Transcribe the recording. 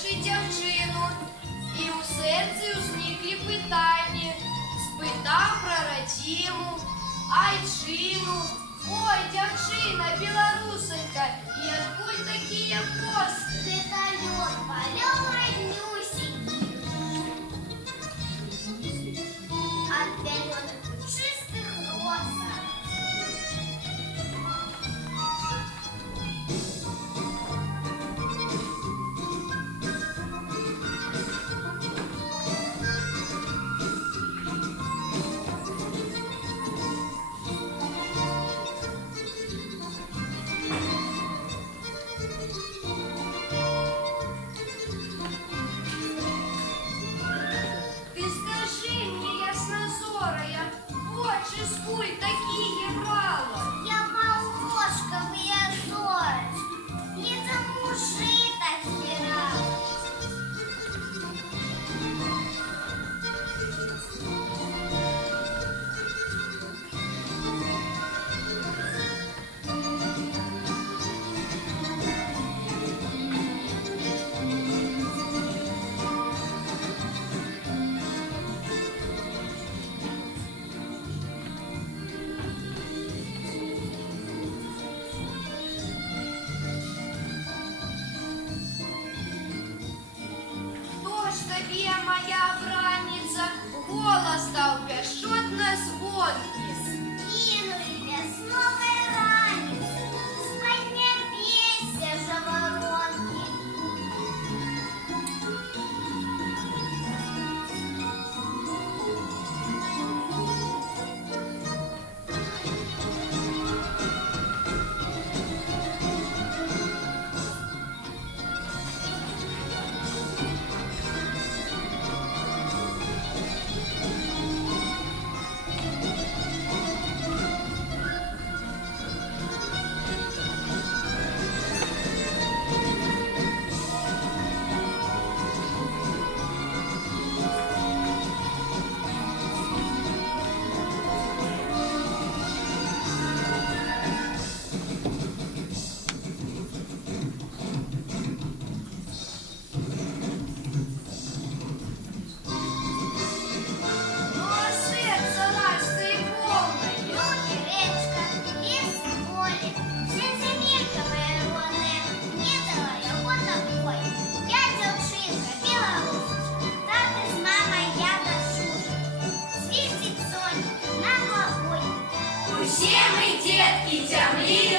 побачить дівчину, і у серці узниклі питання. Спитав про родиму, айчину. Ой, дівчина, білорусенька, і откуль такі коси? Вертолет полем роднюсенький. От пеленок чистых росах. Ти скажи мені, яснозорая, очі скуль такі брала? Я малошковые зоры. Не за мужи так збирала. Хто ж тобі, моя бранниця, голос дав пешотно звонкий? Кинули весновой раницы, с поднебесья жаворонки. Ну, а серце лаской повне. Луги, речка, лес и море, вся земелька моя родная, не дала его тобой. Я девчинка, белорусочка, так и с мамой я дошужа. Свистит сонь на головой. Усе ми, детки, земли